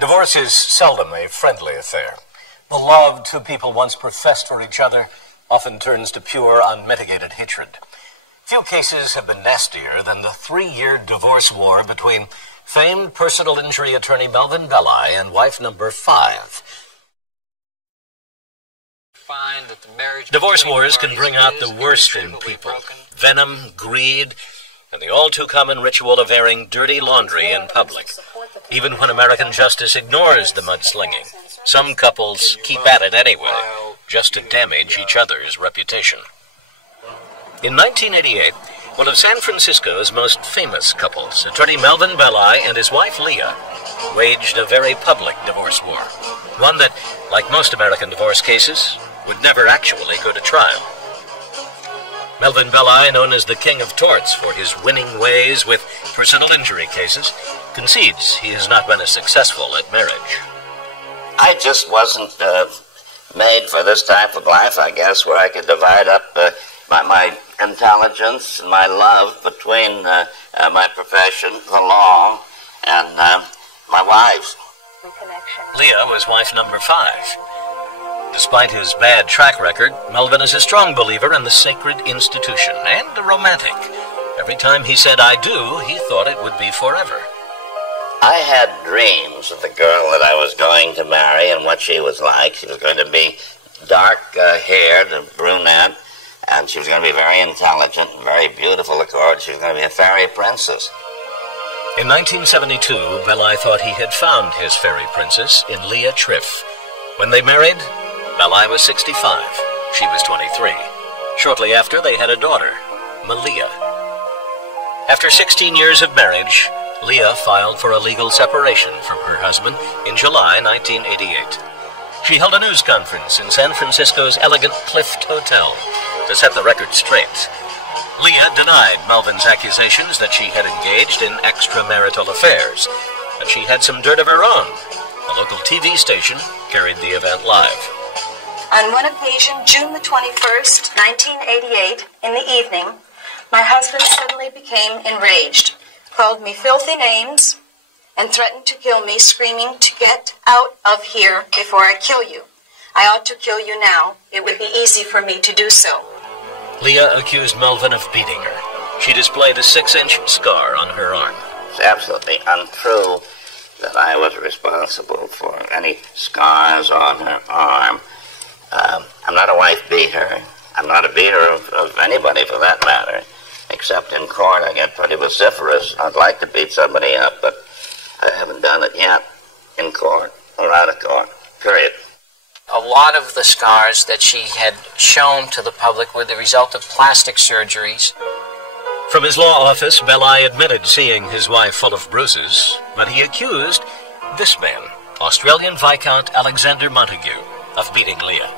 Divorce is seldom a friendly affair. The love two people once professed for each other often turns to pure, unmitigated hatred. Few cases have been nastier than the 3-year divorce war between famed personal injury attorney Melvin Belli and wife number 5. Divorce wars can bring out the worst in people: venom, greed, and the all-too-common ritual of airing dirty laundry in public. Even when American justice ignores the mudslinging, some couples keep at it anyway, just to damage each other's reputation. In 1988, one of San Francisco's most famous couples, attorney Melvin Belli and his wife Leah, waged a very public divorce war. One that, like most American divorce cases, would never actually go to trial. Melvin Belli, known as the King of Torts for his winning ways with personal injury cases, concedes he has not been as successful at marriage. I just wasn't made for this type of life, I guess, where I could divide up my intelligence and my love between my profession, the law, and my wives. Leah was wife number 5. Despite his bad track record, Melvin is a strong believer in the sacred institution and a romantic. Every time he said "I do," he thought it would be forever. I had dreams of the girl that I was going to marry and what she was like. She was going to be dark-haired and brunette, and she was going to be very intelligent and very beautiful, of course. She was going to be a fairy princess. In 1972, Belli thought he had found his fairy princess in Leah Triff. When they married, Belli was 65. She was 23. Shortly after, they had a daughter, Malia. After 16 years of marriage, Leah filed for a legal separation from her husband in July 1988. She held a news conference in San Francisco's elegant Clift Hotel to set the record straight. Leah denied Melvin's accusations that she had engaged in extramarital affairs, and she had some dirt of her own. A local TV station carried the event live. On one occasion, June the 21st, 1988, in the evening, my husband suddenly became enraged, called me filthy names, and threatened to kill me, screaming to get out of here before I kill you. I ought to kill you now. It would be easy for me to do so. Leah accused Melvin of beating her. She displayed a 6-inch scar on her arm. It's absolutely untrue that I was responsible for any scars on her arm. I'm not a wife beater. I'm not a beater of anybody for that matter, except in court. I get pretty vociferous. I'd like to beat somebody up, but I haven't done it yet in court or out of court, period. A lot of the scars that she had shown to the public were the result of plastic surgeries. From his law office, Belli admitted seeing his wife full of bruises, but he accused this man, Australian Viscount Alexander Montague, of beating Leah.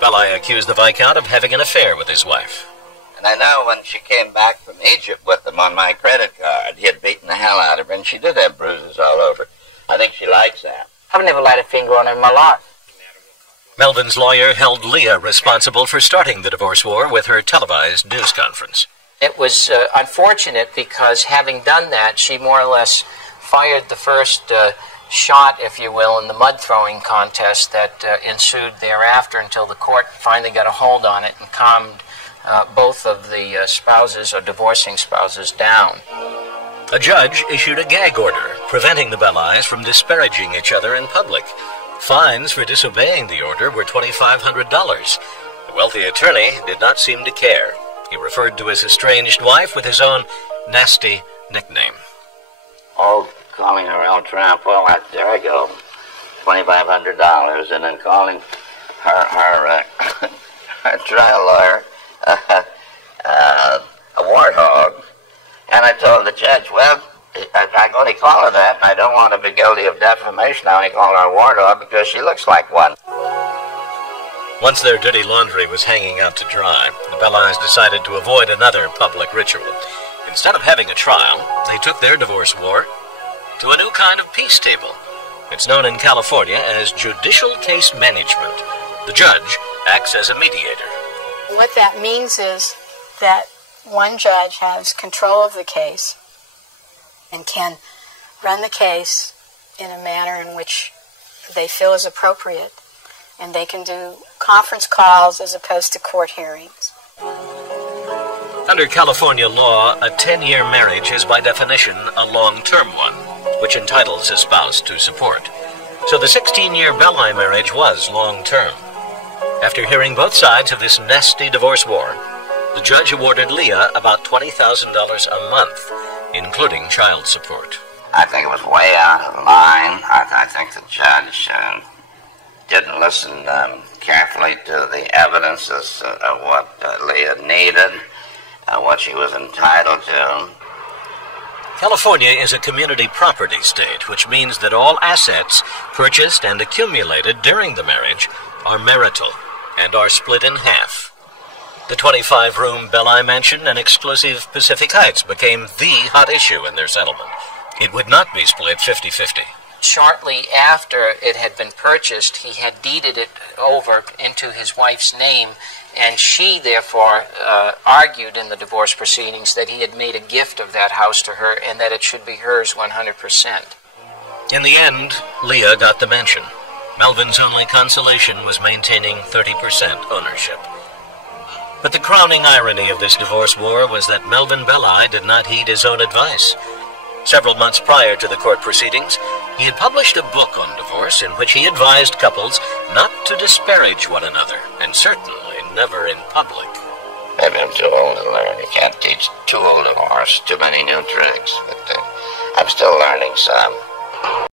Belli accused the Viscount of having an affair with his wife. And I know when she came back from Egypt with them on my credit card, he had beaten the hell out of her, and she did have bruises all over. I think she likes that. I've never laid a finger on her in my life. Melvin's lawyer held Leah responsible for starting the divorce war with her televised news conference. It was unfortunate because having done that, she more or less fired the first shot, if you will, in the mud-throwing contest that ensued thereafter until the court finally got a hold on it and calmed both of the spouses or divorcing spouses down. A judge issued a gag order preventing the Bellis from disparaging each other in public. Fines for disobeying the order were $2,500. The wealthy attorney did not seem to care. He referred to his estranged wife with his own nasty nickname. Oh, calling her El Tramp, well, there I go. $2,500, and then calling her trial lawyer a warthog. And I told the judge, well, I can only call her that, and I don't want to be guilty of defamation. I only call her a warthog because she looks like one. Once their dirty laundry was hanging out to dry, the Bellis decided to avoid another public ritual. Instead of having a trial, they took their divorce war to a new kind of peace table. It's known in California as judicial case management. The judge acts as a mediator. What that means is that one judge has control of the case and can run the case in a manner in which they feel is appropriate, and they can do conference calls as opposed to court hearings. Under California law, a 10-year marriage is by definition a long-term one, which entitles a spouse to support. So the 16-year Belli marriage was long-term. After hearing both sides of this nasty divorce war, the judge awarded Leah about $20,000 a month, including child support. I think it was way out of line. I think the judge didn't listen carefully to the evidences of what Leah needed, what she was entitled to. California is a community property state, which means that all assets purchased and accumulated during the marriage are marital and are split in half. The 25-room Belli mansion and exclusive Pacific Heights became the hot issue in their settlement. It would not be split 50-50. Shortly after it had been purchased, he had deeded it over into his wife's name, and she therefore argued in the divorce proceedings that he had made a gift of that house to her and that it should be hers 100%. In the end, Leah got the mansion. Melvin's only consolation was maintaining 30% ownership. But the crowning irony of this divorce war was that Melvin Belli did not heed his own advice. Several months prior to the court proceedings, he had published a book on divorce in which he advised couples not to disparage one another, and certainly never in public. Maybe I'm too old to learn. You can't teach too old a horse too many new tricks, but I'm still learning some.